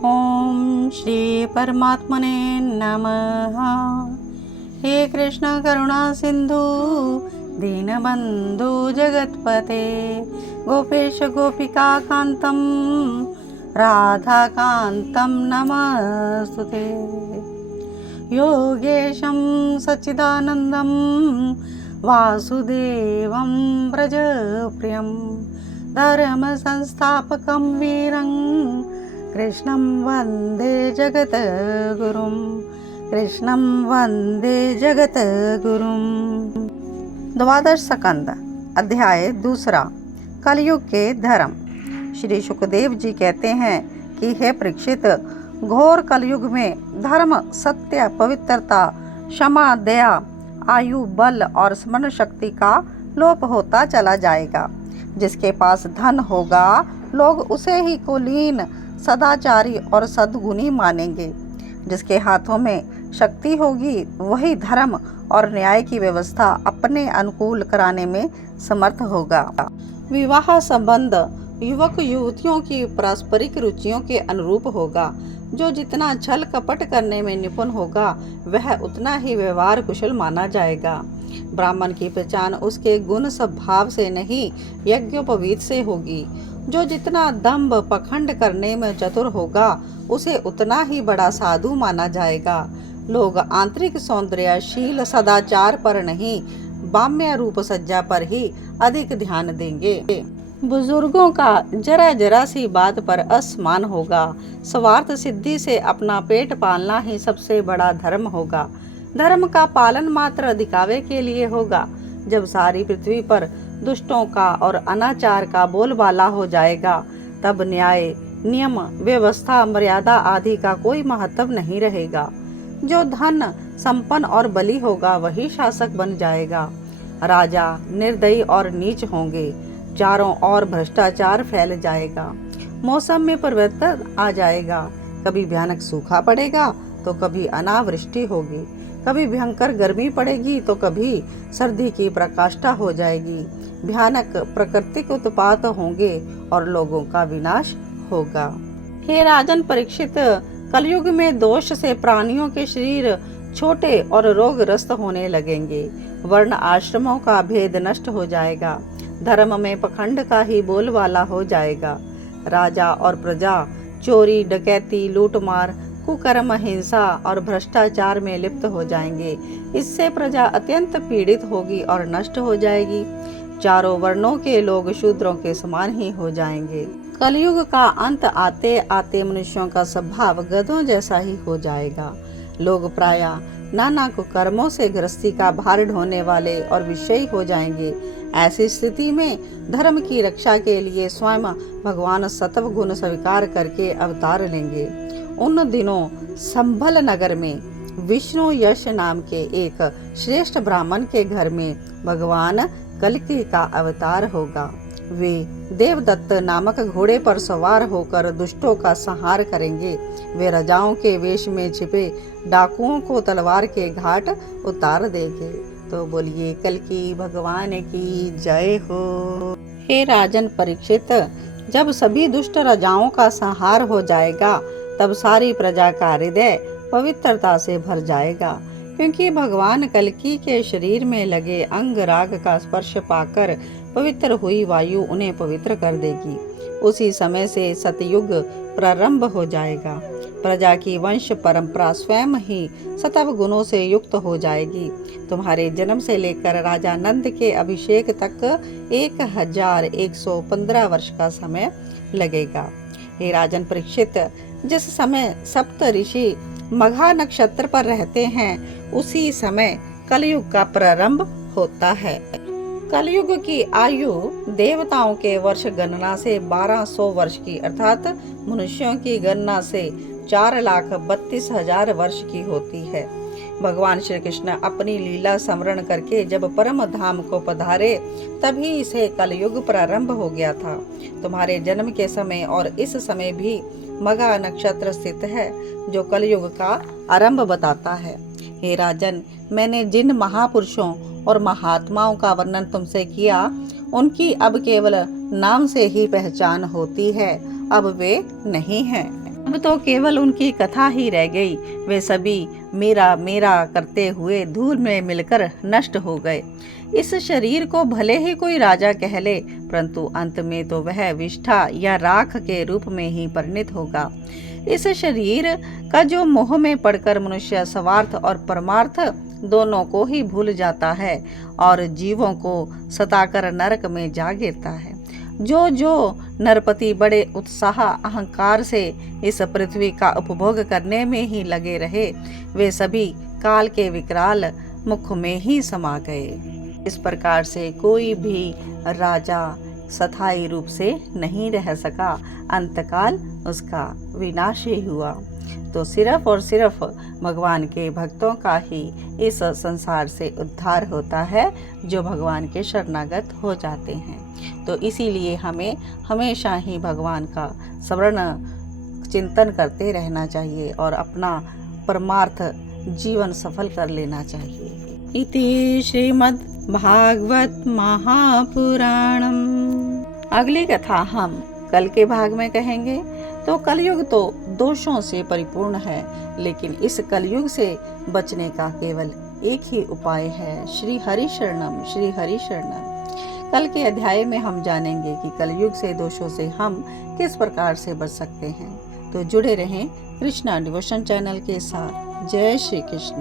ओम श्री परमात्मने नमः। हे कृष्ण करुणा सिंधु दीनबंधु जगतपते गोपेश गोपिका कांतम राधा कांतम नमस्तुते। योगेशं सच्चिदानंदं वासुदेवं व्रजप्रियं धर्म संस्थापकं वीरं कृष्णं वंदे जगद्गुरुं। कृष्णं वंदे जगद्गुरुं। द्वादश स्कंद अध्याय दूसरा कलयुग के धर्म। श्री सुखदेव जी कहते हैं कि हे परीक्षित, घोर कलयुग में धर्म, सत्य, पवित्रता, क्षमा, दया, आयु, बल और स्मरण शक्ति का लोप होता चला जाएगा। जिसके पास धन होगा लोग उसे ही कुलीन, सदाचारी और सद्गुणी मानेंगे। जिसके हाथों में शक्ति होगी वही धर्म और न्याय की व्यवस्था अपने अनुकूल कराने में समर्थ होगा। विवाह संबंध युवक युवतियों की पारस्परिक रुचियों के अनुरूप होगा। जो जितना छल कपट करने में निपुण होगा वह उतना ही व्यवहार कुशल माना जाएगा। ब्राह्मण की पहचान उसके गुण स्वभाव से नहीं यज्ञोपवीत से होगी। जो जितना दंभ पखंड करने में चतुर होगा उसे उतना ही बड़ा साधु माना जाएगा। लोग आंतरिक सौंदर्यशील सदाचार पर नहीं, बाम्य रूप सज्जा पर ही अधिक ध्यान देंगे। बुजुर्गों का जरा जरा सी बात पर असमान होगा। स्वार्थ सिद्धि से अपना पेट पालना ही सबसे बड़ा धर्म होगा। धर्म का पालन मात्र दिखावे के लिए होगा। जब सारी पृथ्वी पर दुष्टों का और अनाचार का बोलबाला हो जाएगा तब न्याय, नियम, व्यवस्था, मर्यादा आदि का कोई महत्व नहीं रहेगा। जो धन संपन्न और बली होगा वही शासक बन जाएगा। राजा निर्दयी और नीच होंगे। चारों ओर भ्रष्टाचार फैल जाएगा। मौसम में परिवर्तन आ जाएगा। कभी भयानक सूखा पड़ेगा तो कभी अनावृष्टि होगी। कभी भयंकर गर्मी पड़ेगी तो कभी सर्दी की प्रकाष्ठा हो जाएगी। भयानक प्राकृतिक उत्पात होंगे और लोगों का विनाश होगा। हे राजन परीक्षित, कलयुग में दोष से प्राणियों के शरीर छोटे और रोगग्रस्त होने लगेंगे। वर्ण आश्रमों का भेद नष्ट हो जाएगा। धर्म में पखंड का ही बोलबाला हो जाएगा। राजा और प्रजा चोरी, डकैती, लूटमार, कुकर्म, हिंसा और भ्रष्टाचार में लिप्त हो जाएंगे। इससे प्रजा अत्यंत पीड़ित होगी और नष्ट हो जाएगी। चारों वर्णों के लोग शूद्रों के समान ही हो जाएंगे। कलयुग का अंत आते आते मनुष्यों का स्वभाव गधों जैसा ही हो जाएगा। लोग प्रायः नाना कुकर्मों से गृहस्थी का भार ढोने वाले और विषयी हो जाएंगे। ऐसी स्थिति में धर्म की रक्षा के लिए स्वयं भगवान सत्व गुण स्वीकार करके अवतार लेंगे। उन दिनों संभल नगर में विष्णु यश नाम के एक श्रेष्ठ ब्राह्मण के घर में भगवान कल्कि का अवतार होगा। वे देवदत्त नामक घोड़े पर सवार होकर दुष्टों का संहार करेंगे। वे राजाओं के वेश में छिपे डाकुओं को तलवार के घाट उतार देंगे। तो बोलिए कल्कि भगवान की जय हो। हे राजन परीक्षित, जब सभी दुष्ट राजाओं का संहार हो जाएगा तब सारी प्रजा का हृदय पवित्रता से भर जाएगा, क्योंकि भगवान कल्कि के शरीर में लगे अंग राग का स्पर्श पाकर पवित्र हुई वायु उन्हें पवित्र कर देगी। उसी समय से सतयुग प्रारंभ हो जाएगा। प्रजा की वंश परंपरा स्वयं ही सतव गुणों से युक्त हो जाएगी। तुम्हारे जन्म से लेकर राजा नंद के अभिषेक तक 1115 वर्ष का समय लगेगा। हे राजन परीक्षित, जिस समय सप्त ऋषि मघा नक्षत्र पर रहते हैं उसी समय कलयुग का प्रारंभ होता है। कलयुग की आयु देवताओं के वर्ष गणना से 1200 वर्ष की अर्थात मनुष्यों की गणना से 4,32,000 वर्ष की होती है। भगवान श्री कृष्ण अपनी लीला स्मरण करके जब परम धाम को पधारे तभी से कलयुग प्रारंभ हो गया था। तुम्हारे जन्म के समय और इस समय भी मघा नक्षत्र स्थित है जो कलयुग का आरंभ बताता है। हे राजन, मैंने जिन महापुरुषों और महात्माओं का वर्णन तुमसे किया उनकी अब केवल नाम से ही पहचान होती है, अब वे नहीं हैं। अब तो केवल उनकी कथा ही रह गई। वे सभी मेरा मेरा करते हुए धूल में मिलकर नष्ट हो गए। इस शरीर को भले ही कोई राजा कह ले, परंतु अंत में तो वह विष्ठा या राख के रूप में ही परिणित होगा। इस शरीर का जो मोह में पड़कर मनुष्य स्वार्थ और परमार्थ दोनों को ही भूल जाता है और जीवों को सताकर नरक में जा गिरता है। जो जो नरपति बड़े उत्साह अहंकार से इस पृथ्वी का उपभोग करने में ही लगे रहे, वे सभी काल के विकराल मुख में ही समा गए। इस प्रकार से कोई भी राजा स्थायी रूप से नहीं रह सका। अंतकाल उसका विनाश ही हुआ। तो सिर्फ और सिर्फ भगवान के भक्तों का ही इस संसार से उद्धार होता है, जो भगवान के शरणागत हो जाते हैं। तो इसीलिए हमें हमेशा ही भगवान का स्मरण चिंतन करते रहना चाहिए और अपना परमार्थ जीवन सफल कर लेना चाहिए। इति श्रीमद् भागवत महापुराणम। अगली कथा हम कल के भाग में कहेंगे। तो कलयुग तो दोषों से परिपूर्ण है, लेकिन इस कलयुग से बचने का केवल एक ही उपाय है, श्री हरि शरणम, श्री हरि शरणम। कल के अध्याय में हम जानेंगे कि कलयुग से दोषों से हम किस प्रकार से बच सकते हैं। तो जुड़े रहें कृष्णा डिवोशन चैनल के साथ। जय श्री कृष्ण।